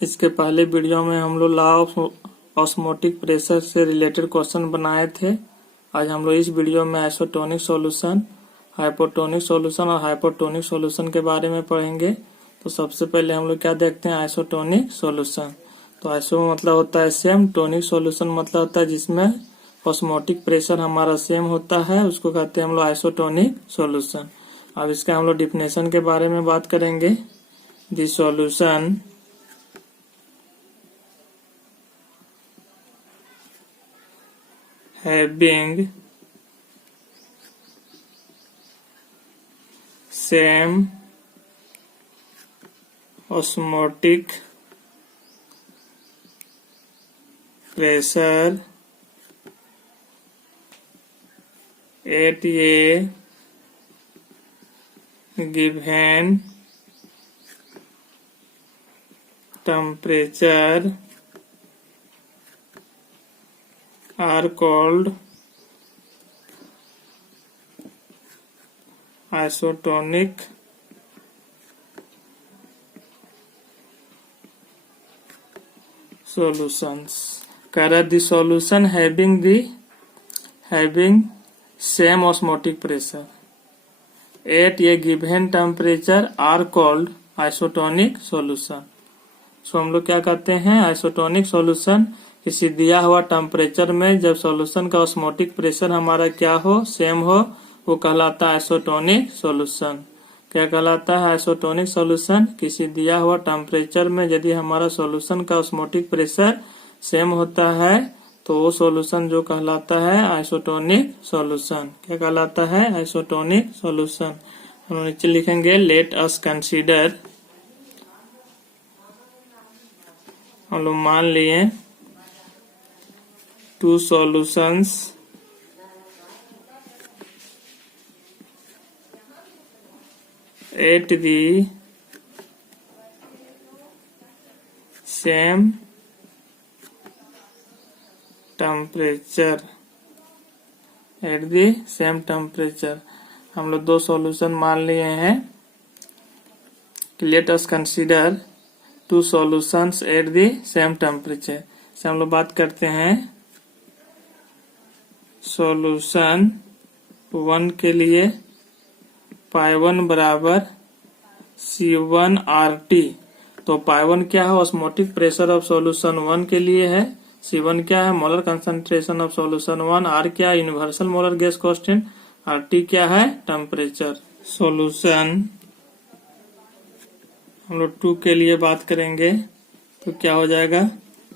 इसके पहले वीडियो में हम लोग लॉ ऑफ ऑस्मोटिक प्रेशर से रिलेटेड क्वेश्चन बनाए थे। आज हम लोग इस वीडियो में आइसोटोनिक सॉल्यूशन, हाइपोटोनिक सॉल्यूशन और हाइपोटोनिक सॉल्यूशन के बारे में पढ़ेंगे। तो सबसे पहले हम लोग क्या देखते हैं, आइसोटोनिक सॉल्यूशन। तो आइसो मतलब होता है सेम, टोनिक सॉल्यूशन मतलब होता है जिसमें ऑस्मोटिक प्रेशर हमारा सेम होता है, उसको कहते हैं हम लोग आइसोटोनिक सॉल्यूशन। अब इसका हम लोग डिफिनेशन के बारे में बात करेंगे। The solution having same osmotic pressure at a given temperature are called isotonic solutions. The solution having same osmotic pressure at a given temperature are called isotonic solution. सो हम लोग क्या कहते हैं, आइसोटोनिक सॉल्यूशन किसी दिया हुआ टेम्परेचर में जब सॉल्यूशन का ऑस्मोटिक प्रेशर हमारा क्या हो, सेम हो, वो कहलाता है आइसोटोनिक सॉल्यूशन। क्या कहलाता है, आइसोटोनिक सॉल्यूशन। किसी दिया हुआ टेम्परेचर में यदि हमारा सॉल्यूशन का ऑस्मोटिक प्रेशर सेम होता है तो वो सॉल्यूशन जो कहलाता है आइसोटोनिक सॉल्यूशन। क्या कहलाता है, आइसोटोनिक सॉल्यूशन। हम नीचे लिखेंगे, लेट अस कंसीडर, हम लोग मान लिए two solutions at the same temperature, at the same temperature. हम लोग दो सॉल्यूशन मान लिए हैं। Let us consider two solutions at the same temperature से हम लोग बात करते हैं सॉल्यूशन 1 के लिए पाई1 बराबर C1RT। तो पाई1 क्या है, ऑस्मोटिक प्रेशर ऑफ सॉल्यूशन 1 के लिए है। C1 क्या है, molar concentration of solution 1। R क्या है, universal molar gas constant. RT क्या है, टेम्परेचर। सॉल्यूशन हम लोग 2 के लिए बात करेंगे तो क्या हो जाएगा,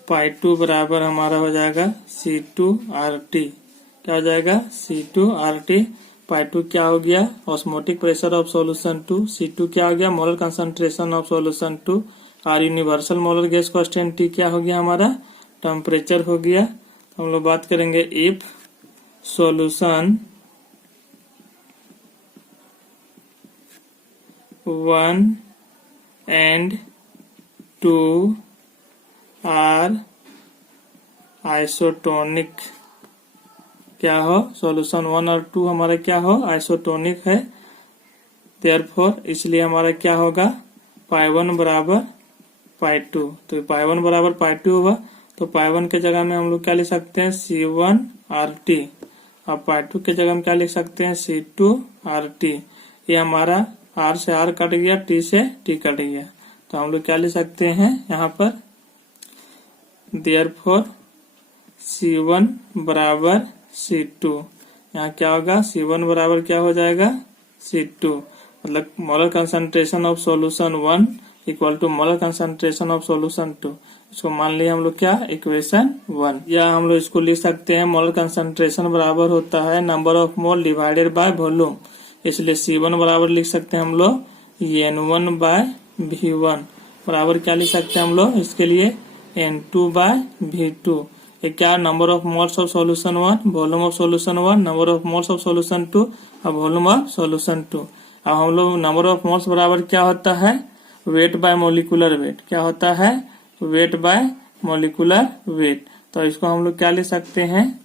पाई2 बराबर हमारा हो जाएगा C2RT। क्या हो जाएगा, C2RT। पाई2 क्या हो गया, osmotic pressure of solution 2। C2 क्या हो गया, molar concentration of solution 2। R universal molar gas constant. T क्या हो गया हमारा, टेम्परेचर हो गया। तो हम लोग बात करेंगे if solution 1 and 2 are isotonic. क्या हो, सॉल्यूशन 1 और 2 हमारा क्या हो, आइसोटोनिक है। देयरफॉर इसलिए हमारा क्या होगा, पाई1 बराबर पाई2। तो पाई1 बराबर पाई2 होगा तो पाई1 के जगह में हम लोग क्या लिख सकते हैं, C1RT। अब पाई2 के जगह में क्या लिख सकते हैं, C2RT। ये हमारा R से R कट गया, T से T कट गया, तो हम लोग क्या लिख सकते हैं यहाँ पर, देयरफॉर C1 बराबर C2। यहाँ क्या होगा, C1 बराबर क्या हो जाएगा, C2। मतलब molar concentration of solution 1 equal to molar concentration of solution 2। इसको मान लिया हम लोग क्या, इक्वेशन 1। या हम लोग इसको लिख सकते हैं, मोलर कंसंट्रेशन बराबर होता है number of mole divided by volume. इसलिए C1 बराबर लिख सकते हैं हम लोग N1/V1 बराबर क्या लिख सकते हैं हम लोग इसके लिए, N2/V2। ये क्या, number of moles of solution 1, volume of solution 1, number of moles of solution 2 और वॉल्यूम ऑफ सॉल्यूशन 2। अब हम लोग नंबर ऑफ मोल्स बराबर क्या होता है, वेट बाय मोलिकुलर वेट। क्या होता है, वेट बाय मोलिकुलर वेट। तो इसको हम लोग क्या लिख सकते हैं,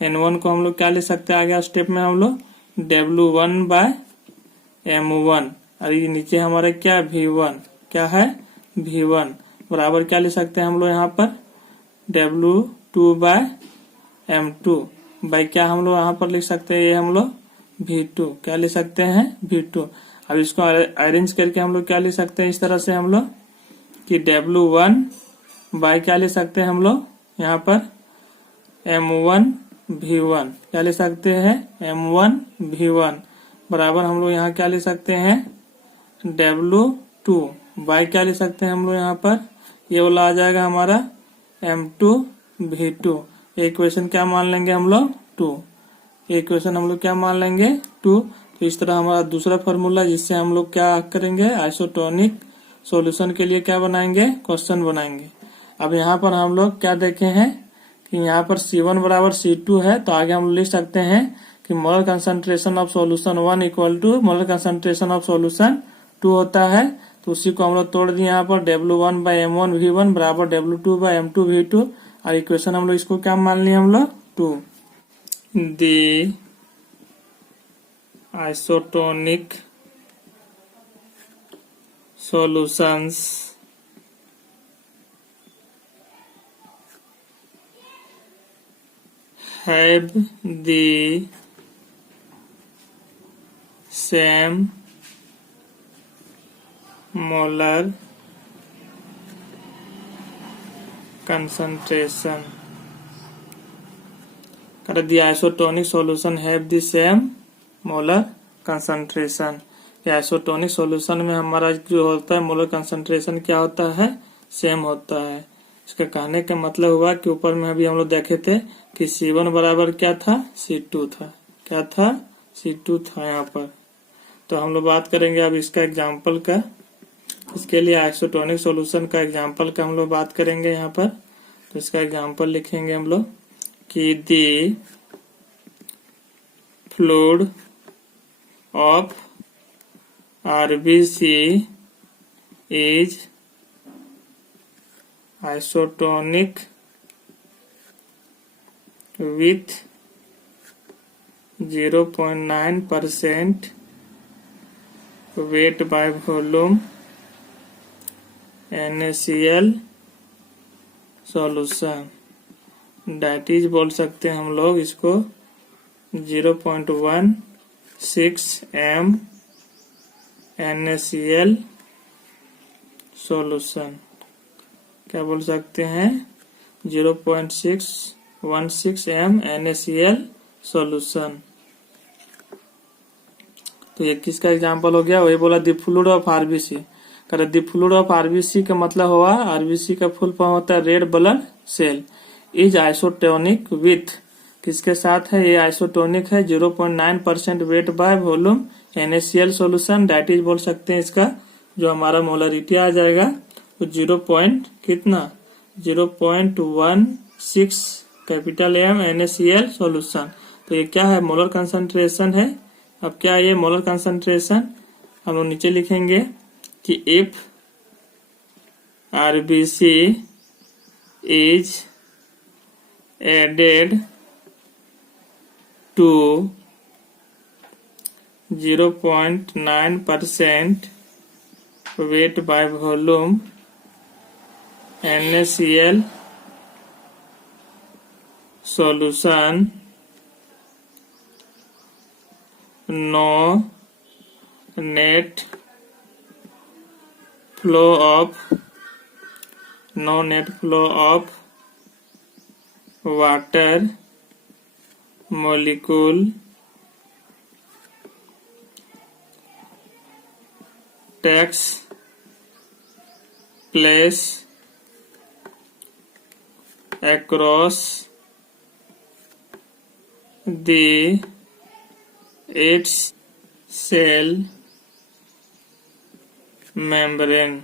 N1 को हम लोग क्या लिख सकते हैं, आगे स्टेप में हम लोग W1/M1 और ये नीचे हमारा क्या, V1 क्या है, V1। बराबर क्या लिख सकते हैं हम लोग यहाँ पर W2/M2 बाई क्या हम लोग यहाँ पर लिख सकते हैं, ये हम लोग V2 क्या लिख सकते हैं V2। अब इसको अरेंज करके हम लोग क्या लिख सकते हैं इस तरह से हम लोग कि W1 बाई क्या लिख सकते हैं हम लोग यहाँ पर M1V1 क्या लिख सकते हैं M1V1 बराबर हम लोग यहाँ क्या लिख सकते हैं W2 बाई क्या लिख सकते हैं हम लोग यहाँ पर ये वाला आ जाएगा हमारा M2V2। इक्वेशन क्या मान लेंगे हम लोग 2। इक्वेशन हम लोग क्या मान लेंगे 2। तो इस तरह हमारा दूसरा फॉर्मूला जिससे हम लोग क्या करेंगे आइसोटोनिक सॉल्यूशन के लिए क्या बनाएंगे क्वेश्चन बनाएंगे। अब यहाँ पर हम लोग क्या देखे हैं कि यहाँ पर C1 बराबर C2 है, तो आगे हम लिख सकते हैं कि molar concentration of solution 1 equal to molar concentration of solution 2 होता है। तो उसी को हम लोग तोड़ दिए यहाँ पर W1/M1V1 बराबर W2/M2V2 और इक्वेशन हम लोग इसको क्या मान लिए हम लोग 2। दी isotonic solutions have the same molar concentration। The isotonic solution have the same molar concentration। Isotonic solution में हमारा जो होता है मोलर कंसंट्रेशन क्या होता है सेम होता है। इसका कहने का मतलब हुआ कि ऊपर में अभी हम लोग देखे थे कि C1 बराबर क्या था C2 था, क्या था C2 था यहाँ पर। तो हम लोग बात करेंगे अब इसका एग्जांपल का। इसके लिए आइसोटोनिक सॉल्यूशन का एग्जांपल का हम लोग बात करेंगे यहाँ पर। तो इसका एग्जांपल लिखेंगे हम लोग कि the fluid of RBC is isotonic with 0.9% weight by volume NaCl solution। that is बोल सकते हैं हम लोग इसको 0.16 m NaCl सॉल्यूशन क्या बोल सकते हैं 0.616 m NaCl सॉल्यूशन। तो ये किसका एग्जांपल हो गया, वही बोला द फ्लूइड ऑफ आरबीसी। कर द फ्लूइड ऑफ आरबीसी का मतलब हुआ आरबीसी का फुल फॉर्म होता है red blood cell is isotonic with किसके साथ है, ये आइसोटोनिक है 0.9% weight by volume NaCl solution. That is बोल सकते हैं इसका जो हमारा मोलरिटी आ जाएगा वो 0.16 कैपिटल M NaCl सॉल्यूशन। तो ये क्या है मोलर कंसंट्रेशन है। अब क्या है ये मोलर कंसंट्रेशन हम लोग नीचे लिखेंगे कि if RBC is added to 0.9% weight by volume NaCl solution, no net flow of water molecule takes place across the its cell membrane।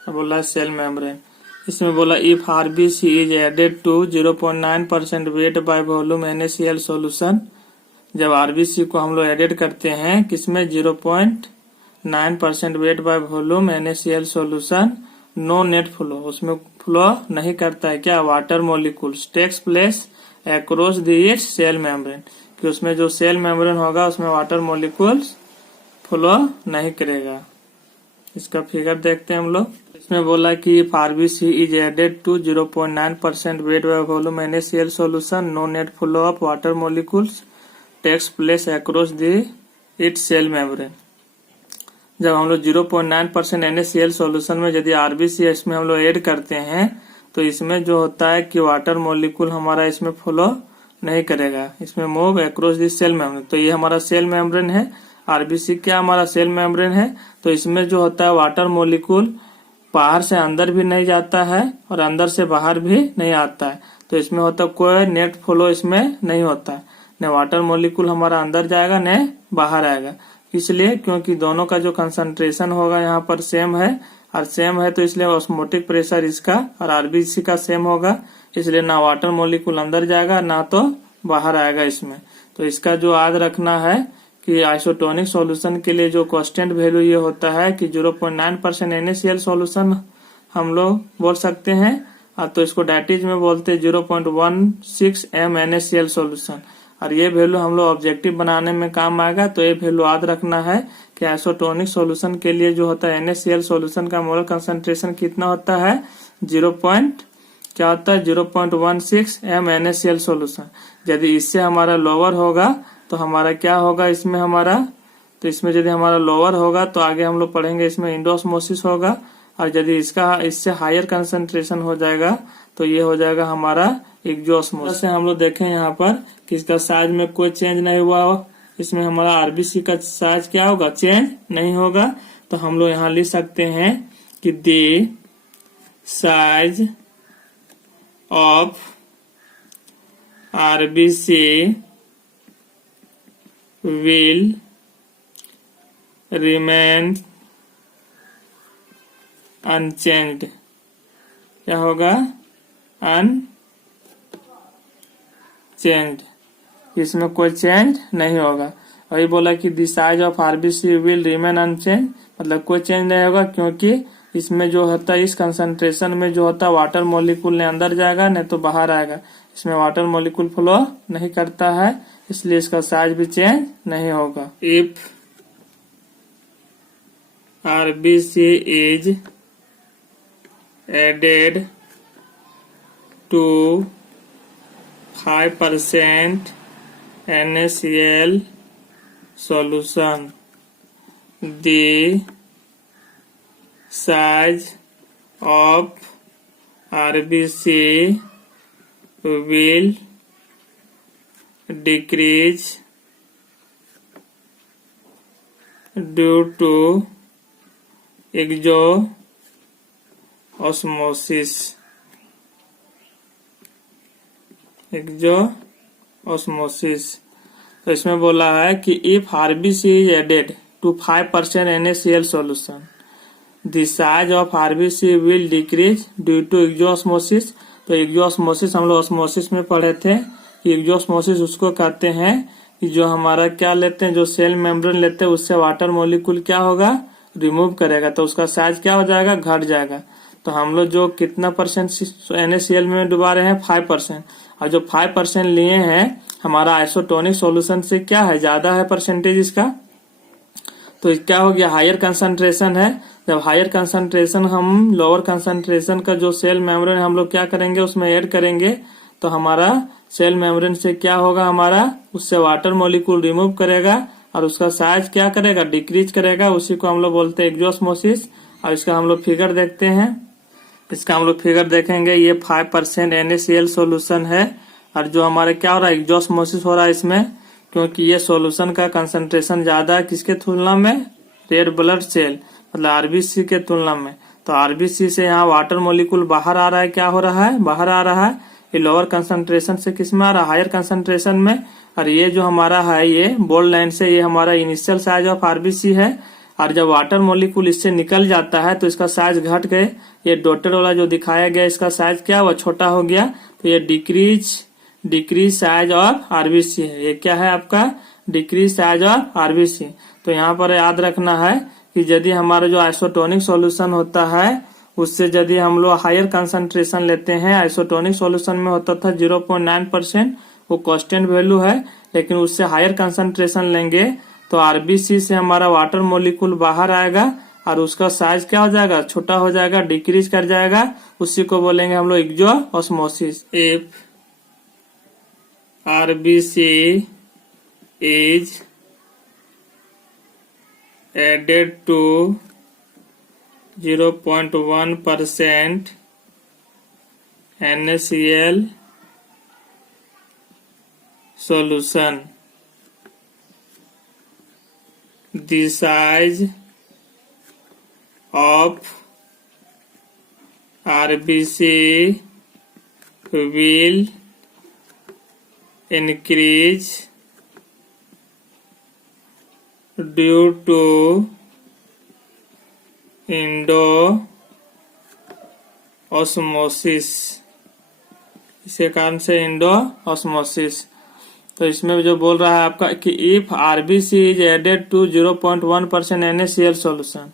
बोला सेल मेम्ब्रेन। इसमें बोला if RBC is added to 0.9% weight by volume NaCl solution. जब RBC को हम लोग added करते हैं किसमें 0.9% weight by volume NaCl solution, no net flow उसमें फ्लो नहीं करता है क्या water molecules takes place across the its cell membrane कि उसमें जो सेल मेम्ब्रेन होगा उसमें वाटर मॉलिक्यूल्स फ्लो नहीं करेगा। इसका फिगर देखते हैं हम लोग। इसमें बोला कि if RBC is added to 0.9% weight by volume NaCl solution, no net flow of water molecules takes place across the its cell membrane। जब हम लोग 0.9% NaCl सॉल्यूशन में यदि RBC इसमें हम लोग ऐड करते हैं तो इसमें जो होता है कि वाटर मॉलिक्यूल हमारा इसमें फ्लो नहीं करेगा, इसमें move across the cell membrane. तो ये हमारा सेल मेम्ब्रेन है, आरबीसी क्या हमारा सेल मेम्ब्रेन है। तो इसमें जो होता है वाटर मॉलिक्यूल बाहर से अंदर भी नहीं जाता है और अंदर से बाहर भी नहीं आता है। तो इसमें होता कोई नेट फ्लो इसमें नहीं होता है, न वाटर मॉलिक्यूल हमारा अंदर जाएगा न बाहर आएगा। इसलिए क्योंकि दोनों का जो कंसंट्रेशन होगा यहाँ पर सेम है और सेम है, तो इसलिए ऑस्मोटिक प्रेशर इसका और आरबीसी का सेम होगा, इसलिए ना वाटर मॉलिक्यूल अंदर जाएगा ना तो बाहर आएगा इसमें। तो इसका जो याद रखना है कि आइसोटोनिक सॉल्यूशन के लिए जो कांस्टेंट वैल्यू ये होता है कि 0.9% NaCl सॉल्यूशन हम लोग बोल सकते हैं, तो इसको डाइटिज में बोलते हैं 0.16 m NaCl सॉल्यूशन। और ये वैल्यू हम लोग ऑब्जेक्टिव बनाने में काम आएगा। तो ये वैल्यू याद रखना है कि आइसोटोनिक सॉल्यूशन के लिए जो होता है NaCl सॉल्यूशन का मोलर कंसंट्रेशन कितना होता है, 0.16 m NaCl सॉल्यूशन। यदि इससे हमारा लोअर होगा तो हमारा क्या होगा इसमें हमारा, तो इसमें यदि हमारा लोअर होगा तो आगे हम लोग पढ़ेंगे इसमें इंडोस्मोसिस होगा, और यदि इससे हायर कंसंट्रेशन हो जाएगा तो ये हो जाएगा हमारा एक्सोस्मोसिस। से हम लोग देखें यहाँ पर कि इसका साइज में कोई चेंज नहीं हुआ हो, इसमें हमारा आरबीसी का साइज क्या होगा, चेंज नहीं होगा। तो हम लोग यहाँ लिख सकते हैं कि the size of RBC will remain unchanged। क्या होगा, अनचेंज, इसमें कोई चेंज नहीं होगा। अभी बोला कि the size of RBC will remain unchange, मतलब कोई चेंज नहीं होगा क्योंकि इसमें जो होता है इस कंसंट्रेशन में जो होता है वाटर मॉलिक्यूल ने अंदर जाएगा नहीं तो बाहर आएगा, इसमें वाटर मॉलिक्यूल फ्लो नहीं करता है, इसलिए इसका साइज भी चेंज नहीं होगा। If RBC is added to 5% NaCl solution, the size of RBC will decrease due to exoosmosis। तो इसमें बोला है कि if RBC is added to 5% NaCl solution, the size of RBC will decrease due to exosmosis. तो exosmosis हम लोग osmosis में पढ़े थे, एक्सोस्मोसिस उसको कहते हैं कि जो हमारा क्या लेते हैं, जो सेल मेम्ब्रेन लेते हैं उससे वाटर मॉलिक्यूल क्या होगा, रिमूव करेगा, तो उसका साइज क्या हो जाएगा, घट जाएगा। तो हम लोग जो कितना परसेंट NaCl में डुबा रहे हैं, 5%, और जो 5% लिए हैं हमारा आइसोटोनिक सॉल्यूशन से क्या है, ज्यादा है परसेंटेज इसका, तो क्या हो गया, हायर कंसंट्रेशन है। जब हायर कंसंट्रेशन हम लोअर कंसंट्रेशन का जो सेल मेम्ब्रेन हम लोग क्या करेंगे उसमें ऐड करेंगे, तो हमारा सेल मेम्ब्रेन से क्या होगा, हमारा उससे वाटर मॉलिक्यूल रिमूव करेगा और उसका साइज क्या करेगा, डिक्रीज करेगा। उसी को हम लोग बोलते हैं एक्सोस्मोसिस। और इसका हम लोग फिगर देखते हैं, इसका हम लोग फिगर देखेंगे। ये 5% NaCl सॉल्यूशन है और जो हमारे क्या हो रहा है, एक्सोस्मोसिस हो रहा है इसमें, क्योंकि ये सॉल्यूशन का कंसंट्रेशन ज्यादा है किसके तुलना में, रेड ब्लड सेल मतलब आरबीसी के तुलना में। तो आरबीसी से यहाँ वाटर मॉलिक्यूल बाहर आ रहा है, क्या हो रहा है, बाहर आ रहा है। ये लोअर कंसंट्रेशन से किस में आ रहा है, हायर कंसंट्रेशन में। और ये जो हमारा है ये बोल्ड लाइन से ये हमारा इनिशियल साइज ऑफ आरबीसी है, और जब वाटर मॉलिक्यूल इससे निकल जाता है तो इसका साइज घट गए। ये डॉटेड वाला जो दिखाया गया इसका साइज क्या हुआ, छोटा हो गया, तो ये डिक्रीज साइज ऑफ आरबीसी है। ये क्या है आपका, डिक्रीज साइज ऑफ आरबीसी। तो यहाँ पर याद रखना है कि यदि हमारा जो आइसोटोनिक सॉल्यूशन होता है उससे यदि हम लोग हायर कंसंट्रेशन लेते हैं, आइसोटोनिक सॉल्यूशन में होता था 0.9%, वो कांस्टेंट वैल्यू है, लेकिन उससे हायर कंसंट्रेशन लेंगे तो आरबीसी से हमारा वाटर मॉलिक्यूल बाहर आएगा और उसका साइज क्या हो जाएगा, छोटा हो जाएगा, डिक्रीज कर जाएगा। उसी को बोलेंगे हम लोग exosmosis. If RBC is added to 0.1% NaCl solution, the size of RBC will increase due to इंडोऑस्मोसिस, इसे कारण से इंडोऑस्मोसिस। तो इसमें जो बोल रहा है आपका कि if RBC is added to 0.1% NaCl solution,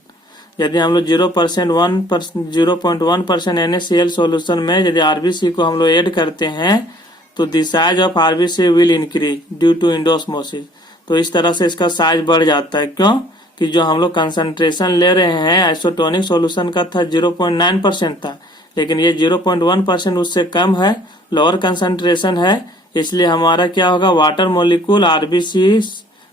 यदि हम लोग 0.1% NaCl सॉल्यूशन में यदि आरबीसी को हम लोग ऐड करते हैं तो the size of RBC will increase due to endosmosis. तो इस तरह से इसका साइज बढ़ जाता है। क्यों कि जो हम लोग कंसंट्रेशन ले रहे हैं आइसोटोनिक सॉल्यूशन का था 0.9% था, लेकिन ये 0.1% उससे कम है, लोअर कंसंट्रेशन है। इसलिए हमारा क्या होगा, water molecule RBC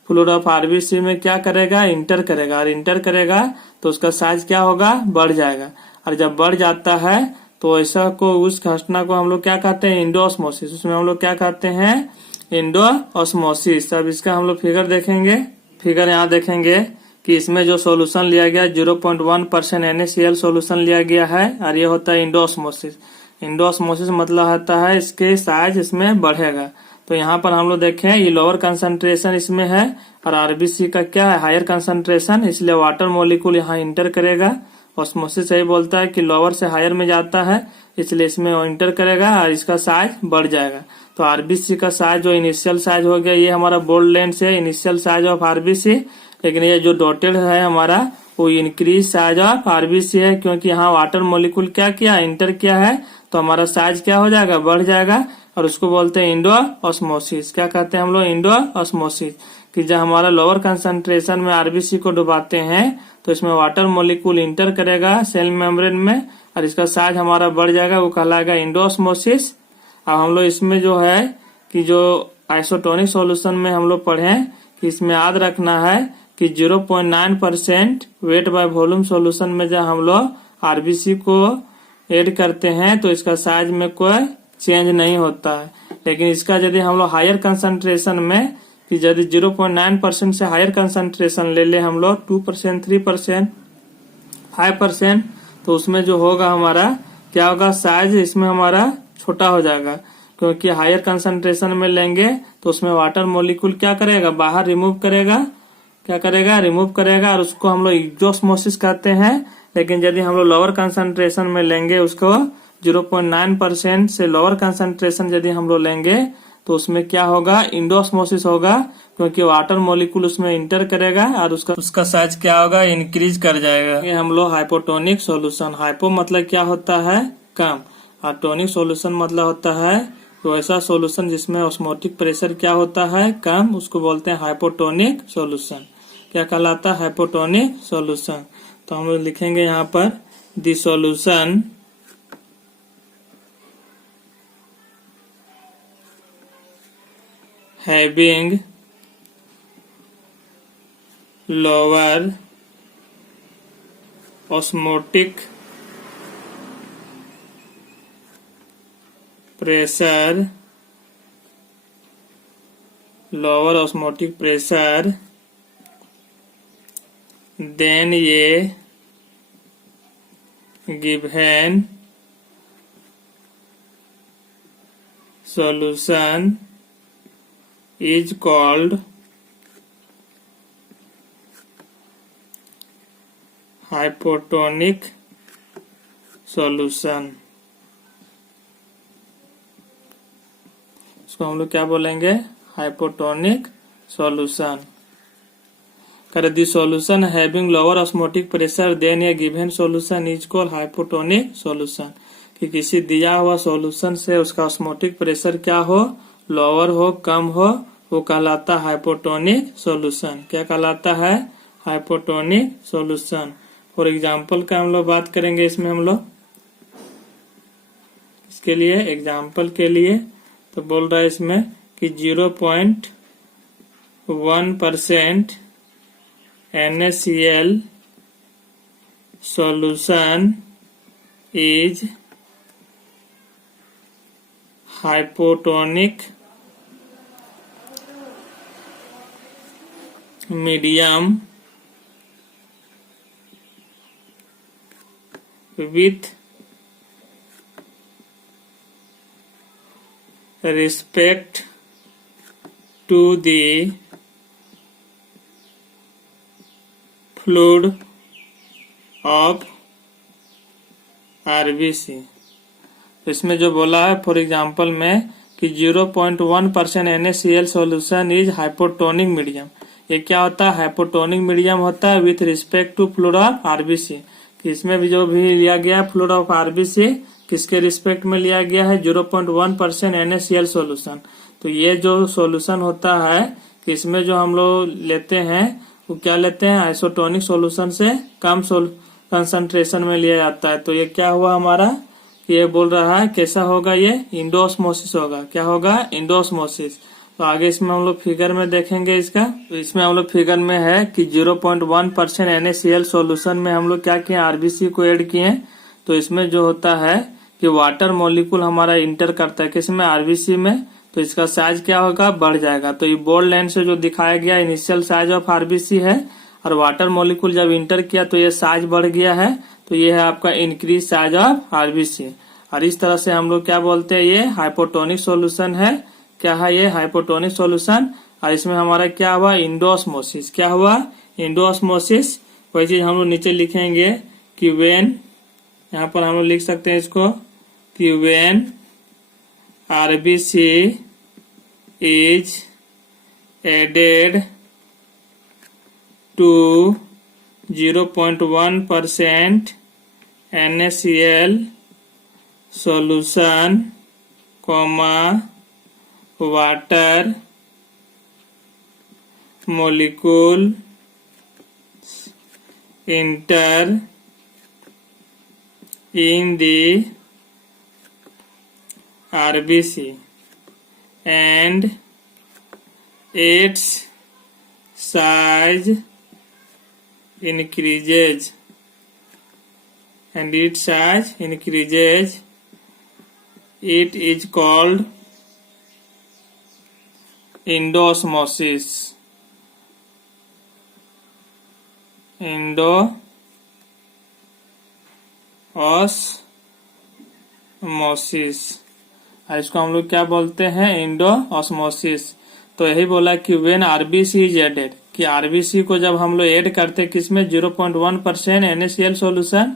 fluid of RBC में क्या करेगा, इंटर करेगा, और इंटर करेगा तो उसका साइज क्या होगा, बढ़ जाएगा। और जब बढ़ जाता है तो ऐसा को उस घटना को हम लोग क्या कहते हैं, इंडोऑस्मोसिस। उसमें हम लोग क्या कहते हैं, इंडोऑस्मोसिस। अब इसका हम लोग फिगर देखेंगे। फिगर यहाँ देखेंगे कि इसमें जो सॉल्यूशन लिया गया 0.1% NaCl सॉल्यूशन लिया गया है, और ये होता है इंडोऑस्मोसिस। इंडोऑस्मोसिस मतलब होता है इसके साइज इसमें बढ़ेगा। तो यहाँ पर हम लोग देखें ये लोअर कंसंट्रेशन इसमें है और आरबीसी का क्या है, हायर कंसंट्रेशन, इसलिए वाटर मॉलिक्यूल यहाँ इंटर करेगा। ऑस्मोसिस यही बोलता है कि लोअर से हायर में जाता है, इसलिए इसमें इंटर करेगा और इसका साइज बढ़ जाएगा। तो आरबीसी का साइज जो इनिशियल साइज हो गया, ये हमारा बोल्ड लाइन से इनिशियल साइज ऑफ आरबीसी, लेकिन ये जो डॉटेड है हमारा वो इंक्रीज साइज ऑफ आरबीसी है, क्योंकि यहाँ वाटर मॉलिक्यूल क्या किया, इंटर किया है, तो हमारा साइज क्या हो जाएगा, बढ़ जाएगा। और उसको बोलते हैं इंडोऑस्मोसिस। क्या कहते हैं हम लोग, इंडोऑस्मोसिस। कि जब हमारा लोअर कंसंट्रेशन में आरबीसी को डुबाते हैं तो इसमें वाटर मॉलिक्यूल इंटर करेगा सेल मेम्ब्रेन में और इसका साइज हमारा बढ़ जाएगा, वो कहलाएगा इंडोऑस्मोसिस। अब हम लोग इसमें जो है कि जो आइसोटोनिक सॉल्यूशन में हम लोग पढ़े कि इसमें याद रखना है कि 0.9% वेट बाय वॉल्यूम सॉल्यूशन में जब हम लोग आरबीसी को ऐड करते हैं तो इसका साइज में कोई चेंज नहीं होता है। लेकिन इसका यदि हम लोग हायर कंसंट्रेशन में कि यदि 0.9% से हायर कंसंट्रेशन ले ले हम लोग 2%, 3%, 5%, तो उसमें जो होगा हमारा क्या होगा, साइज इसमें हमारा छोटा हो जाएगा। क्योंकि हायर कंसंट्रेशन में लेंगे तो उसमें वाटर मॉलिक्यूल क्या करेगा, बाहर रिमूव करेगा, क्या करेगा, रिमूव करेगा, और उसको हम लोग एक्जोऑस्मोसिस कहते हैं। लेकिन यदि हम लोग लोअर कंसंट्रेशन में लेंगे उसको 0.9% से लोअर कंसंट्रेशन यदि हम लोग लेंगे तो उसमें क्या होगा, इंडोऑस्मोसिस होगा, क्योंकि वाटर मॉलिक्यूल उसमें इंटर करेगा और उसका साइज क्या होगा, इंक्रीज कर जाएगा। ये हम लोग हाइपोटोनिक सॉल्यूशन, हाइपो मतलब क्या होता है, कम, और टोनिक सॉल्यूशन मतलब होता है तो ऐसा सॉल्यूशन जिसमें ऑस्मोटिक प्रेशर क्या होता है, कम, उसको बोलते हैं हाइपोटोनिक सॉल्यूशन। क्या कहलाता है, हाइपोटोनिक सॉल्यूशन। तो हम लोग लिखेंगे यहाँ पर the solution having lower osmotic pressure, then a given solution is called hypotonic solution। इसको हम लोग क्या बोलेंगे, हाइपोटोनिक सॉल्यूशन। कर the solution having lower osmotic pressure than a given solution is called hypotonic solution. कि किसी दिया हुआ सॉल्यूशन से उसका ऑस्मोटिक प्रेशर क्या हो, लोअर हो, कम हो, वो कहलाता है हाइपोटोनिक सॉल्यूशन। क्या कहलाता है, हाइपोटोनिक सॉल्यूशन। फॉर एग्जाम्पल का हम लोग बात करेंगे इसमें हम लोग इसके लिए एग्जाम्पल के लिए तो बोल रहा है इसमें कि 0.1% NaCl solution is hypotonic medium with respect to the fluid of RBC। तो इसमें जो बोला है फॉर एग्जाम्पल में कि 0.1% NaCl solution is hypotonic medium. ये क्या होता है? हाइपोटोनिक मीडियम होता है with respect to fluid of RBC. इसमें भी जो भी लिया गया फ्लूइड ऑफ आरबीसी किसके रिस्पेक्ट में लिया गया है? 0.1% NaCl सॉल्यूशन। तो ये जो सॉल्यूशन होता है कि इसमें जो हम लोग लेते हैं वो क्या लेते हैं? आइसोटोनिक सॉल्यूशन से कम कंसंट्रेशन में लिया जाता है। तो ये क्या हुआ हमारा? ये बोल रहा है कैसा होगा? ये इंडोऑस्मोसिस होगा। क्या होगा? इंडोऑस्मोसिस। तो आगे इसमें हम लोग फिगर में देखेंगे इसका। तो इसमें हम लोग फिगर में है कि 0.1% NaCl सॉल्यूशन में हम लोग क्या किए? आरबीसी को ऐड किए। तो इसमें जो होता है कि वाटर मॉलिक्यूल हमारा इंटर करता है किसमें? आरबीसी में। तो इसका साइज क्या होगा? बढ़ जाएगा। तो ये बोल्ड लाइन से जो दिखाया गया इनिशियल साइज ऑफ आरबीसी है और वाटर मॉलिक्यूल जब इंटर किया तो ये साइज बढ़ गया है। तो ये है आपका इंक्रीज साइज ऑफ आरबीसी। और इस तरह से हम लोग क्या बोलते हैं? ये हाइपोटोनिक सॉल्यूशन है। क्या है ये? Hypotonic solution. और इसमें हमारा क्या हुआ? इंडोऑस्मोसिस। क्या हुआ? इंडोऑस्मोसिस। वही चीज हम लोग नीचे लिखेंगे कि वेन, यहाँ पर हम लोग लिख सकते हैं इसको कि when RBC is added to 0.1% NaCl solution, water molecule enter in the RBC and its size increases it is called endoosmosis। इसको हम लोग क्या बोलते हैं? इंडोऑस्मोसिस। तो यही बोला कि व्हेन आरबीसी इज एडेड, कि आरबीसी को जब हम लोग ऐड करते हैं किसमें? 0.1% NaCl solution,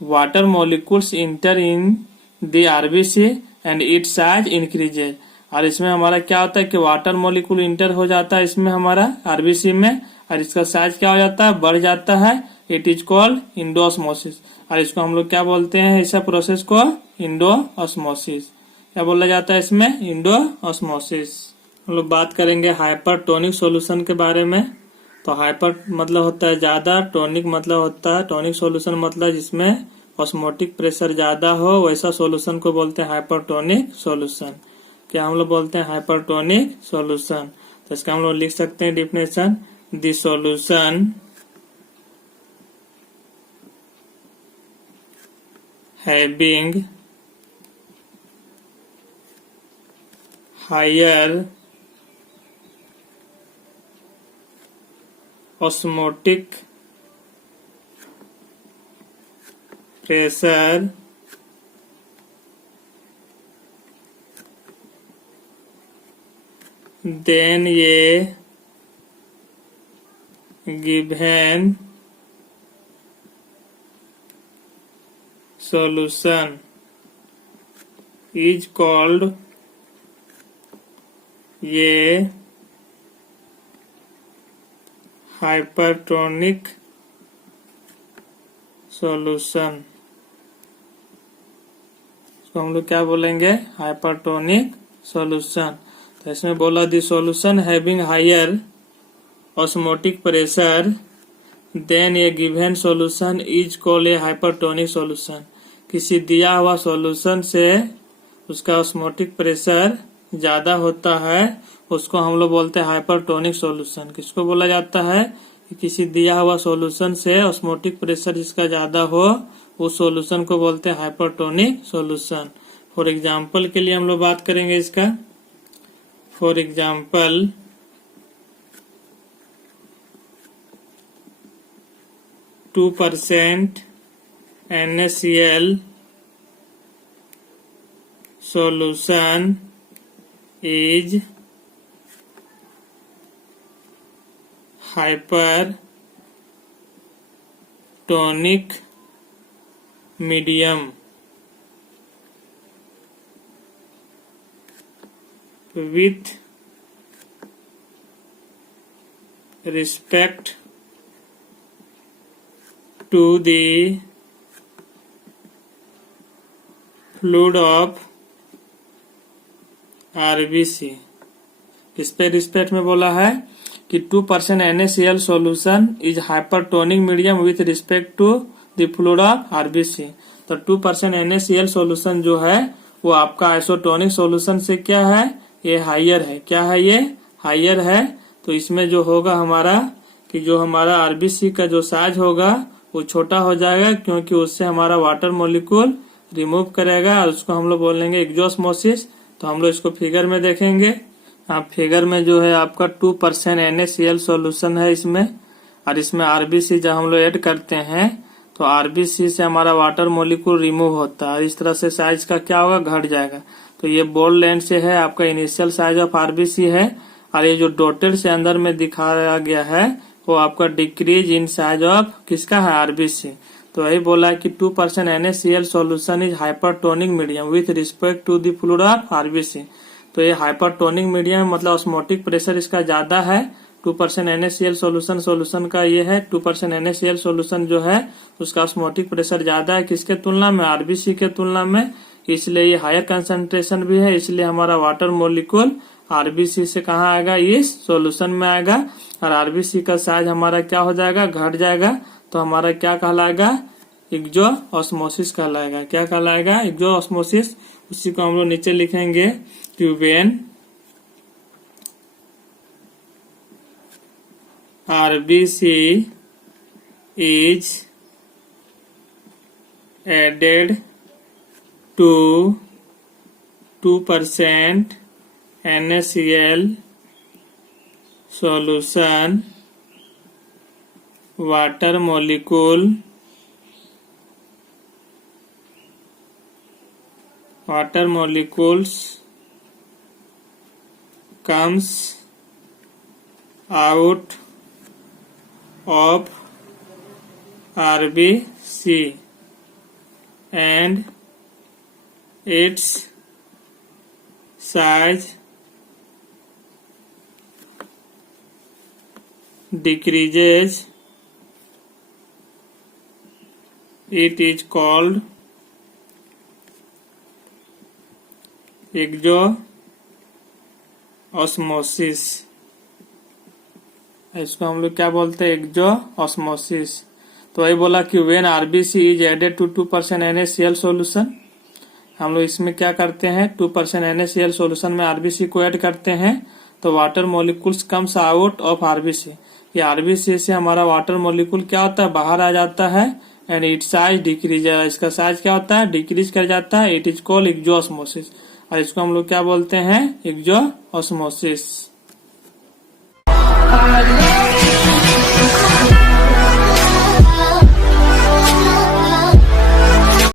water molecules inter in the RBC and it's size increases. और इसमें हमारा क्या होता है कि वाटर मॉलिक्यूल इंटर हो जाता है इसमें हमारा आरबीसी में और इसका साइज क्या हो जाता है? बढ़ जाता है। It is called endosmosis. और इसको हम लोग क्या बोलते हैं? इस प्रोसेस को इंडोऑस्मोसिस। क्या बोला जाता है इसमें? इंडोऑस्मोसिस। हम लोग बात करेंगे हाइपरटोनिक सॉल्यूशन के बारे में। तो हाइपर मतलब होता है ज्यादा, टोनिक मतलब होता है, टोनिक सॉल्यूशन मतलब जिसमें ऑस्मोटिक प्रेशर ज्यादा हो, वैसा सॉल्यूशन को बोलते हैं हाइपरटोनिक सॉल्यूशन। क्या हम लोग बोलते हैं? Hypertonic solution. तो इसका हम लोग लिख सकते हैं definition, the solution having higher osmotic pressure then a given solution is called a hypertonic solution. इसको हम लोग क्या बोलेंगे? Hypertonic solution. तो इसमें बोला the solution having higher osmotic pressure than a given solution is called a hypertonic solution. किसी दिया हुआ सॉल्यूशन से उसका ऑस्मोटिक प्रेशर ज्यादा होता है, उसको हम लोग बोलते हैं हाइपरटोनिक सॉल्यूशन। किसको बोला जाता है? किसी दिया हुआ सॉल्यूशन से ऑस्मोटिक प्रेशर जिसका ज्यादा हो, उस सॉल्यूशन को बोलते हैं हाइपरटोनिक सॉल्यूशन। फॉर एग्जाम्पल के लिए हम लोग बात करेंगे इसका। For example, two percent NaCl solution is hypertonic medium with respect to the fluid of RBC। किस पे रिस्पेक्ट में बोला है कि 2% NaCl solution is hypertonic medium with respect to the fluid of RBC। तो 2% NaCl सॉल्यूशन जो है वो आपका आइसोटोनिक सॉल्यूशन से क्या है? ये हाइयर है। क्या है? ये हाइयर है। तो इसमें जो होगा हमारा कि जो हमारा RBC का जो साइज होगा वो छोटा हो जाएगा, क्योंकि उससे हमारा वाटर मॉलिक्यूल रिमूव करेगा और उसको हम लोग बोलेंगे एक्जोस्मोसिस। तो हम लोग इसको फिगर में देखेंगे। आप फिगर में जो है आपका 2% NaCl सॉल्यूशन है इसमें, और इसमें RBC जब हम लोग ऐड करते हैं तो RBC से हमारा वाटर मॉलिक्यूल रिमूव होता है। इस तरह से साइज का क्या होगा? घट जाएगा। तो ये बोल्ड लाइन से है आपका इनिशियल साइज ऑफ RBC है, और ये जो डॉटेड से अंदर में दिखाया गया है वो आपका डिक्रीज इन साइज ऑफ किसका है? RBC। तो यही बोला है कि 2% NaCl solution is hypertonic medium with respect to the fluid of RBC। तो ये हाइपरटोनिक मीडियम मतलब ऑस्मोटिक प्रेशर इसका ज्यादा है। 2% NaCl सॉल्यूशन का ये है, 2% NaCl सॉल्यूशन जो है उसका ऑस्मोटिक प्रेशर ज्यादा है किसके तुलना में? RBC के तुलना में। इसलिए ये हायर कंसंट्रेशन भी है, इसलिए हमारा वाटर मॉलिक्यूल RBC से कहाँ आएगा? इस सॉल्यूशन में आएगा, और RBC का साइज हमारा क्या हो जाएगा? घट जाएगा। तो हमारा क्या कहलाएगा? एक्जो ऑस्मोसिस कहलाएगा। क्या कहलाएगा? Exosmosis. उसी को हम लोग नीचे लिखेंगे कि when RBC is added to 2% NaCl solution, water molecules comes out of RBC and its size decreases. It is called एक्जोऑस्मोसिस। इसको हम लोग क्या बोलते हैं? एक्जोऑस्मोसिस। तो वही बोला कि when RBC is added to 2% NaCl solution, हम लोग इसमें क्या करते हैं? 2% NaCl सॉल्यूशन में RBC को ऐड करते हैं तो water molecules comes out of RBC। ये RBC से हमारा वाटर मॉलिक्यूल क्या होता है? बाहर आ जाता है, एंड इट साइज डिक्रीज। इसका साइज क्या होता है? डिक्रीज कर जाता है। इट इज कॉल्ड एक्जोऑस्मोसिस, और इसको हम लोग क्या बोलते हैं? एक्जोऑस्मोसिस।